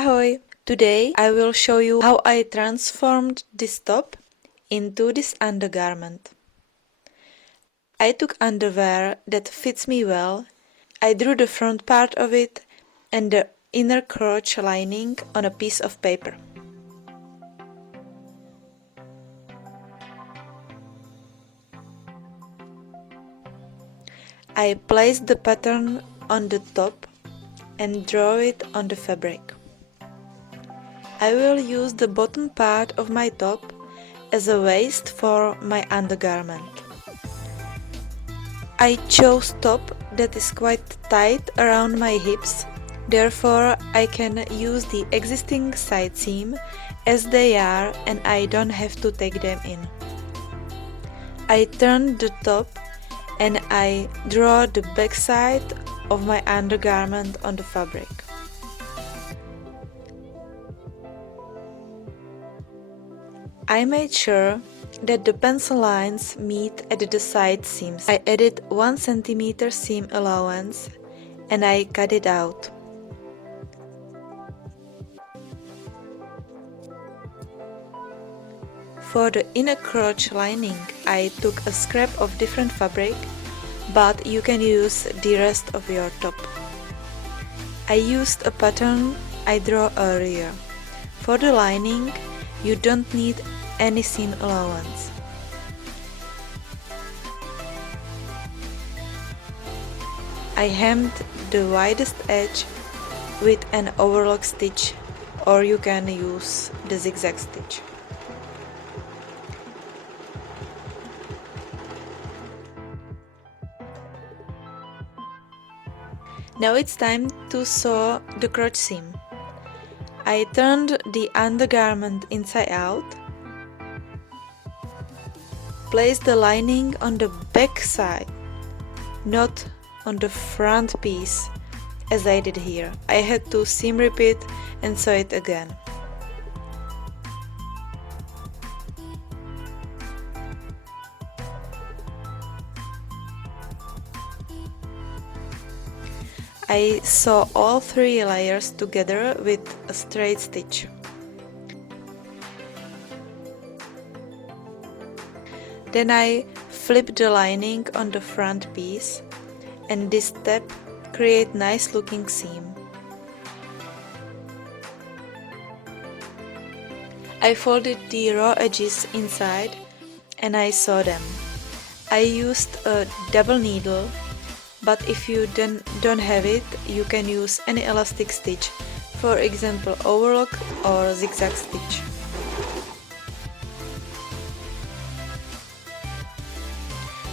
Ahoy! Today I will show you how I transformed this top into this undergarment. I took underwear that fits me well, I drew the front part of it and the inner crotch lining on a piece of paper. I placed the pattern on the top and draw it on the fabric. I will use the bottom part of my top as a waist for my undergarment. I chose top that is quite tight around my hips, therefore I can use the existing side seam as they are and I don't have to take them in. I turn the top and I draw the back side of my undergarment on the fabric. I made sure that the pencil lines meet at the side seams. I added 1 cm seam allowance and I cut it out. For the inner crotch lining, I took a scrap of different fabric, but you can use the rest of your top. I used a pattern I drew earlier. For the lining, you don't need any seam allowance. I hemmed the widest edge with an overlock stitch, or you can use the zigzag stitch. Now it's time to sew the crotch seam. I turned the undergarment inside out, placed the lining on the back side, not on the front piece as I did here. I had to seam rip it and sew it again. I sew all 3 layers together with a straight stitch. Then I flip the lining on the front piece, and this step creates nice looking seam. I folded the raw edges inside and I sew them. I used a double needle, but if you don't have it, you can use any elastic stitch, for example overlock or zigzag stitch.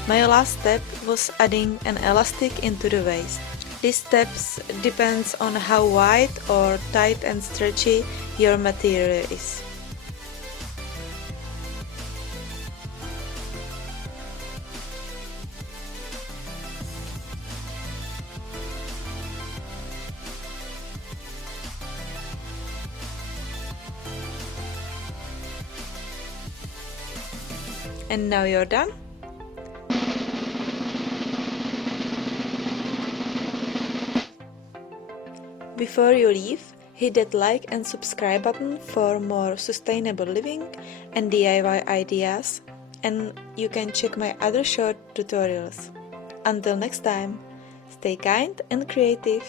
My last step was adding an elastic into the waist. This step depends on how wide or tight and stretchy your material is. And now you're done. Before you leave, hit that like and subscribe button for more sustainable living and DIY ideas, and you can check my other short tutorials. Until next time, stay kind and creative.